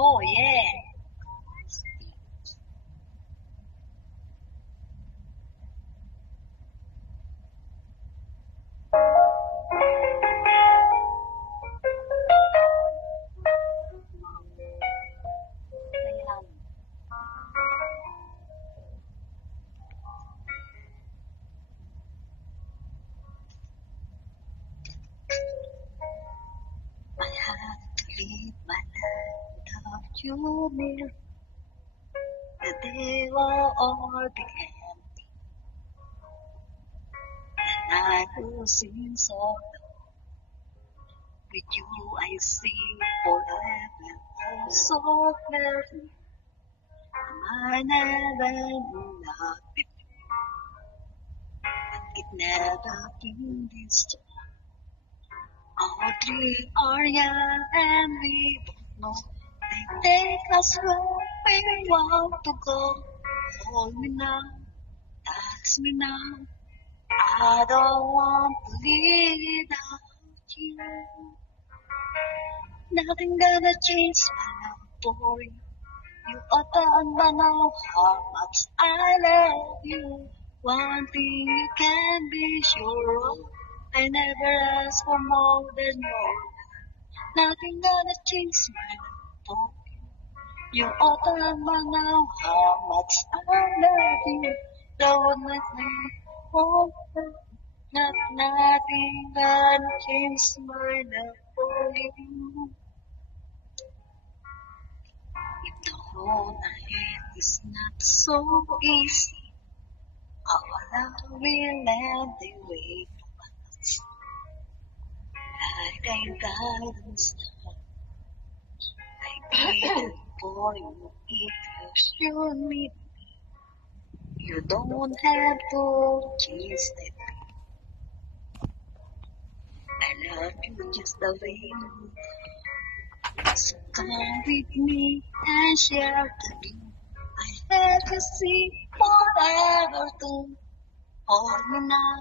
Oh, yeah. I have to live my life without you near. The day all began, and I will sing so. With you I sing forever, oh so clearly. I never knew love before, it never been this time. All three are young and we both know they take us where we want to go. Hold me now, touch me now. I don't want to live without you. Nothing gonna change my love for you. You ought know how much I love you. One thing you can be sure of, I never ask for more than your nothing gonna change my love for you. You ought know how much I love you. Don't let me fall. Nothing gonna change my love for you. If the road ahead is not so easy, our love will end the way for us. Like guidance, I plead for you if you should meet me. You don't have to chase that. I love you just the way you are. So come with me and share the view. I have to see whatever do. Hold me now,